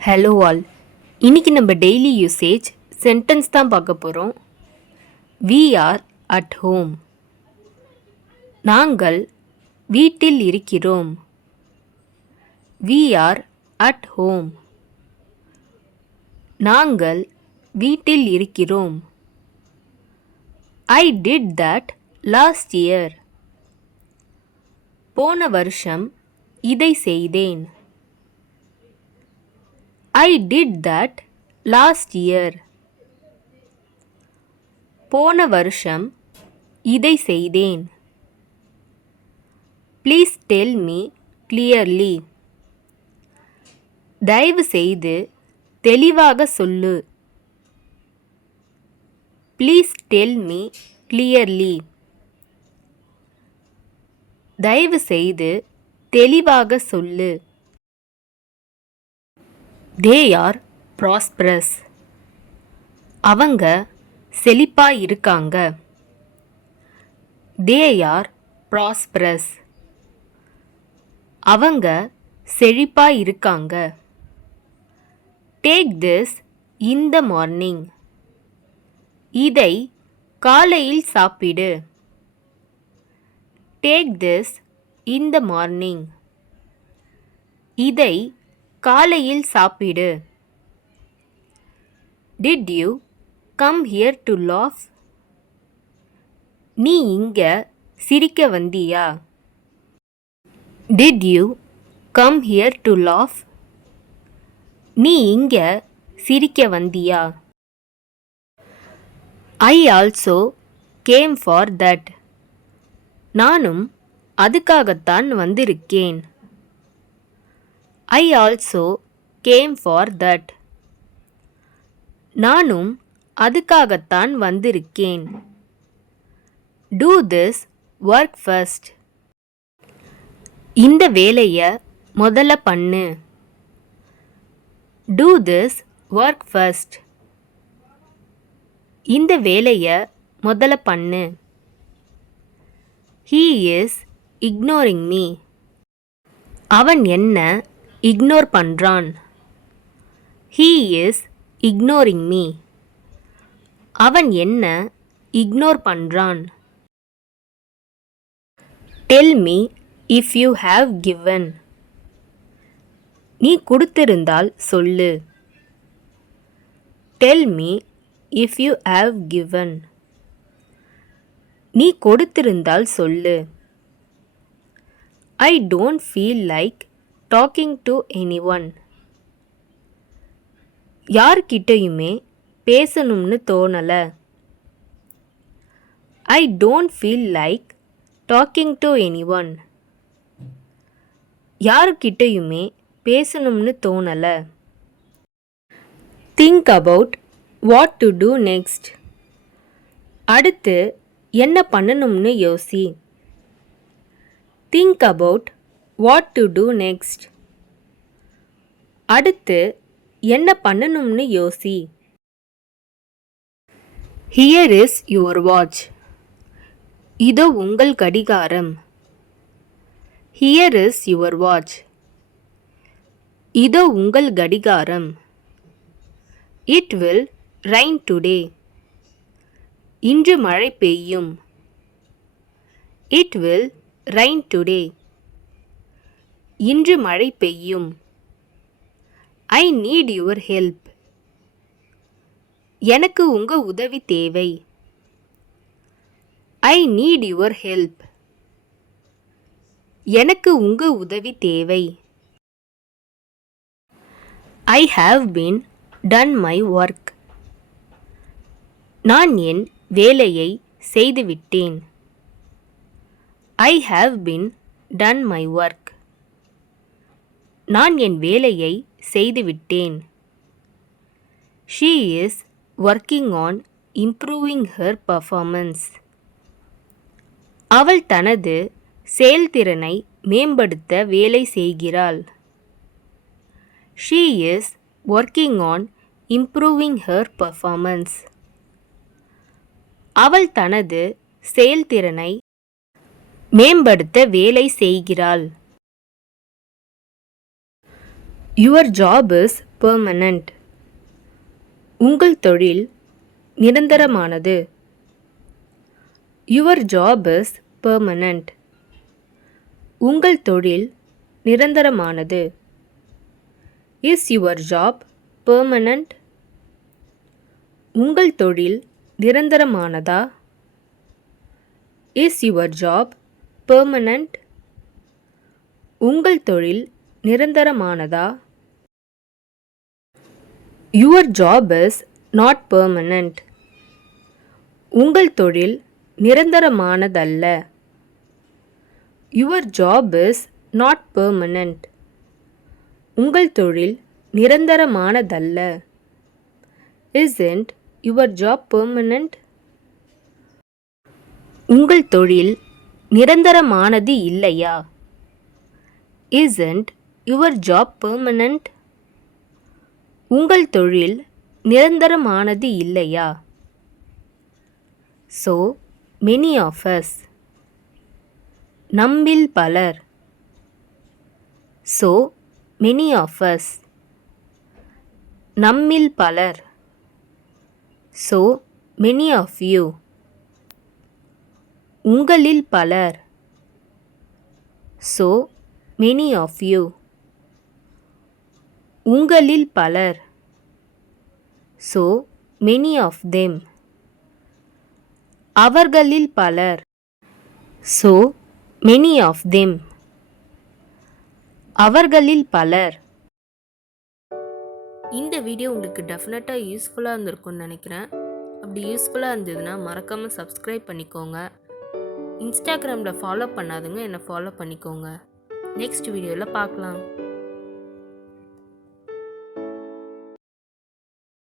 Hello all. இன்னைக்கு நம்ம daily usage sentence தான் பார்க்க போகிறோம். We are at home. நாங்கள் வீட்டில் இருக்கிறோம். We are at home. நாங்கள் வீட்டில் இருக்கிறோம். I did that last year. போன வருஷம் இதை செய்தேன். I did that last year. போன வருஷம் இதை செய்தேன். Please tell me clearly. தயவு செய்து தெளிவாக சொல்லு. Please tell me clearly. தயவு செய்து தெளிவாக சொல்லு. They are prosperous. அவங்க செழிப்பா இருக்காங்க. They are prosperous. அவங்க செழிப்பா இருக்காங்க. Take this in the morning. இதை காலையில் சாப்பிடு. Take this in the morning. இதை காலையில் சாப்பிடு. Did you come here to laugh? நீ இங்க சிரிக்க வந்தியா? Did you come here to laugh? நீ இங்க சிரிக்க வந்தியா? I also came for that. நானும் அதுக்காகத்தான் வந்திருக்கேன். I also came for that. நானும் அதுக்காகத்தான் வந்திருக்கேன். Do this work first. இந்த வேலையை முதல்ல பண்ணு. Do this work first. இந்த வேலையை முதல்ல பண்ணு. He is ignoring me. அவன் என்ன இக்னோர் பண்றான். He is ignoring me. அவன் என்ன இக்னோர் பண்றான். Tell me if you have given. நீ கொடுத்திருந்தால் சொல்லு. Tell me if you have given. நீ கொடுத்திருந்தால் சொல்லு. I don't feel like talking to anyone. யார்கிட்டயுமே பேசணும்னு தோணல. I don't feel like talking to anyone. யார்கிட்டயுமே பேசணும்னு தோணல. Think about what to do next. அடுத்து என்ன பண்ணணும்னு யோசி. Think about what to do next. அடுத்து என்ன பண்ணணும்னு யோசி. Here is your watch. இதோ உங்கள் கடிகாரம். Here is your watch. இதோ உங்கள் கடிகாரம். It will rain today. இன்று மழை பெய்யும். It will rain today. இன்று மழை பெய்யும். I need your help. எனக்கு உங்க உதவி தேவை. I need your help. எனக்கு உங்க உதவி தேவை. I have been done my work. நான் என் வேலையை செய்துவிட்டேன். I have been done my work. நான் என் வேலையை செய்துவிட்டேன். She is working on improving her performance. அவள் தனது செயல்திறனை மேம்படுத்த வேலை செய்கிறாள். She is working on improving her performance. அவள் தனது செயல்திறனை மேம்படுத்த வேலை செய்கிறாள். Your job is permanent. உங்கள் தொழில் நிரந்தரமானது. Your job is permanent. உங்கள் தொழில் நிரந்தரமானது. Is your job permanent? உங்கள் தொழில் நிரந்தரமானதா? Is your job permanent? உங்கள் தொழில் நிரந்தரமானதா? Your job is not permanent. உங்கள் தொழில் நிரந்தரமானதல்ல. Your job is not permanent. உங்கள் தொழில் நிரந்தரமானதல்ல. Isn't your job permanent? உங்கள் தொழில் நிரந்தரமானது இல்லையா? Isn't your job permanent? உங்கள் தொழில் நிரந்தரமானது இல்லையா? So many of us. நம்மில் பலர். So many of us. நம்மில் பலர். So many of you. உங்களில் பலர். So many of you. உங்களில் பலர். So many of them. அவர்களில் பலர். So many of them. அவர்களில் பலர். இந்த வீடியோ உங்களுக்கு டெஃபினட்டாக யூஸ்ஃபுல்லாக இருந்திருக்கும்னு நினைக்கிறேன். அப்படி யூஸ்ஃபுல்லாக இருந்ததுன்னா மறக்காமல் சப்ஸ்கிரைப் பண்ணிக்கோங்க. இன்ஸ்டாகிராமில் ஃபாலோ பண்ணாதுங்க, என்னை ஃபாலோ பண்ணிக்கோங்க. நெக்ஸ்ட் வீடியோவில் பார்க்கலாம்.